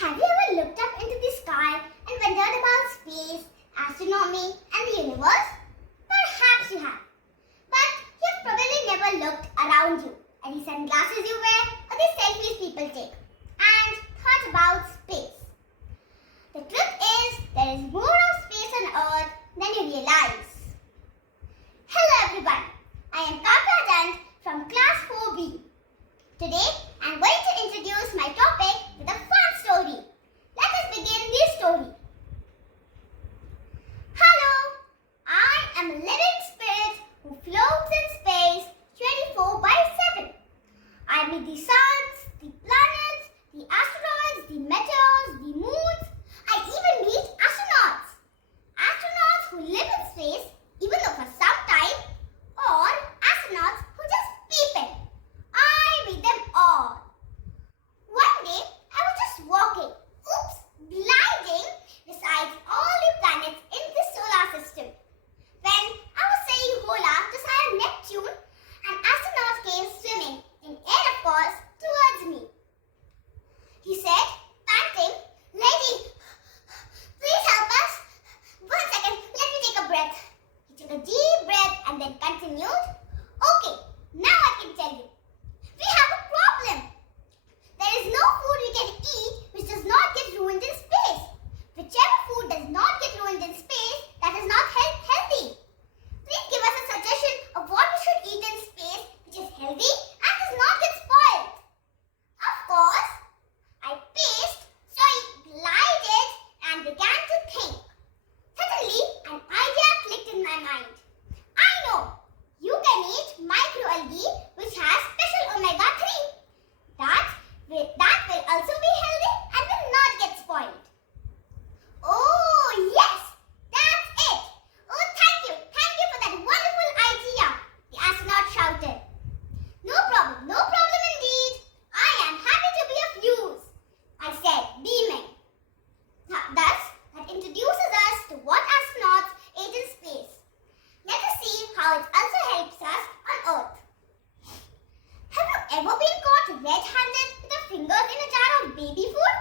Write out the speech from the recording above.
Have you ever looked up into the sky and wondered about space, astronomy, and the universe? Perhaps you have. But you've probably never looked around you at the sunglasses you wear or the selfies people take and thought about space. The truth is, there is more of space on Earth than you realize. Hello everyone, I am Kavyaa Dand from class 4B. Today, I am going to introduce my topic with a fun story. Let us begin the story. Hello, I am a living spirit who floats in space 24/7. I meet the suns, the planets, the asteroids, the meteors, the moons. I even meet astronauts. Astronauts who live in space even though for some time, or astronauts who just peep in. I meet them all. One day, I was just walking, gliding beside all the planets in the solar system. When I was saying hola to Sir Neptune, an astronaut came swimming, in air of course, towards me. He said, panting, "Lady, please help us. 1 second, let me take a breath." He took a deep breath and then continued, "Okay, now I can tell you. We have a problem. There is no food we can eat which does not get ruined in space. Whichever food does not get ruined in space, that is not healthy. Please give us a suggestion of what we should eat in space which is healthy and does not get spoiled." Of course, I glided and began to think. Suddenly, an idea clicked in my mind. I know, you can eat microalgae which has special omega-3. That will also be healthy and will not get spoiled. "Oh, yes, that's it. Oh, thank you for that wonderful idea," the astronaut shouted. No problem indeed. I am happy to be of use," I said, beaming. Thus, that introduces us to what astronauts ate in space. Let us see how it also helps us on Earth. Have you ever been caught red-handed with your fingers in a jar of baby food?